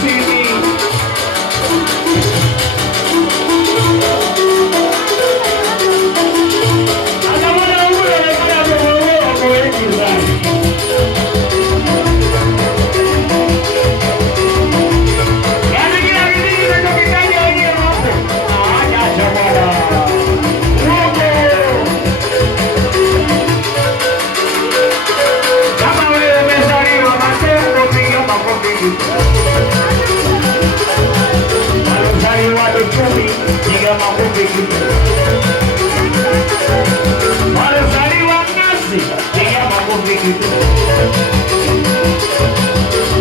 Kusini.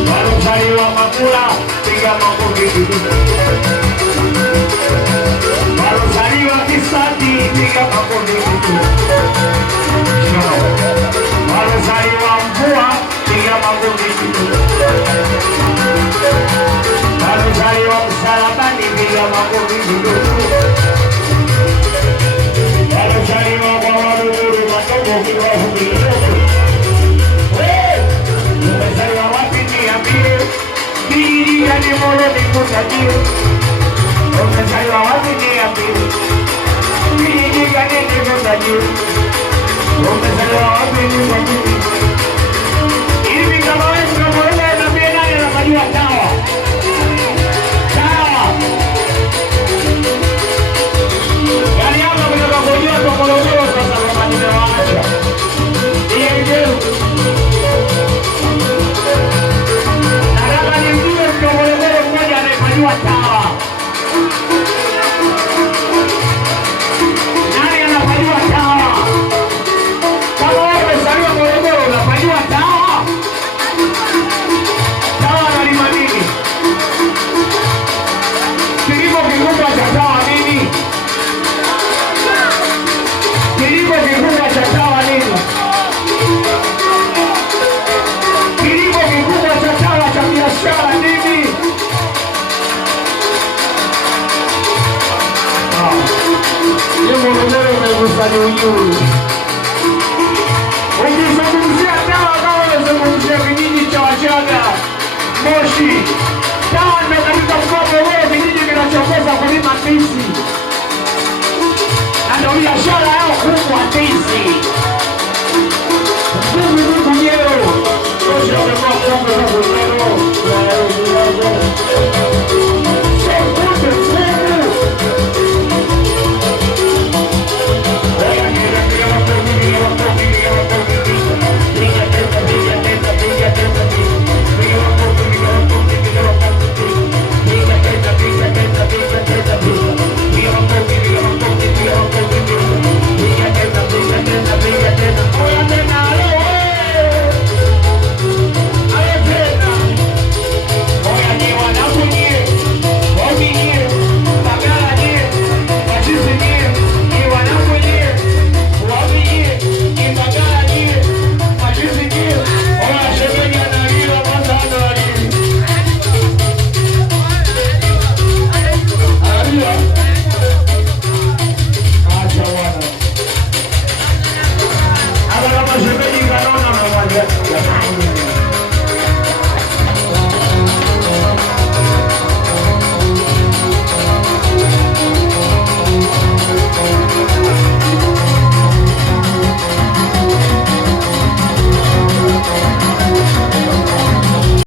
Walizaliwa Makula, piga makofi. Walizaliwa Kisati, piga makofi. Walizaliwa Mvua, piga makofi. Walizaliwa Msalabani, piga makofi. Walizaliwa kwa Waruguru, Matobo, piga makofi. Umezaliwa wapi niambie, bidii gani moyo nikutajie. Umezaliwa wapi niambie, bidii gani nikutajie. Umezaliwa wapi niambie. Hivi kama wewe unamuona niambie nani anajua tawa. Tawa. Yaani hapa kuna kujua kwa Morogoro sasa kama nimewaacha. Ndio. Tawa. Nani anafanywa tawa? Kama wewe umezaliwa Morogoro unafanywa tawa? Tawa nalima nini? Kilimo kikubwa cha tawa nini? Kilimo kikubwa cha tawa nini? Kilimo kikubwa cha tawa cha biashara nini? Morogoro umegusa ujuru. Ukizungumzia tawa kama unazungumzia kijiji cha Wachaga, Moshi. Tawa ndio katika mkoa wa Morogoro kijiji kinachoongoza kulima ndizi. Na ndio biashara yao kubwa ndizi.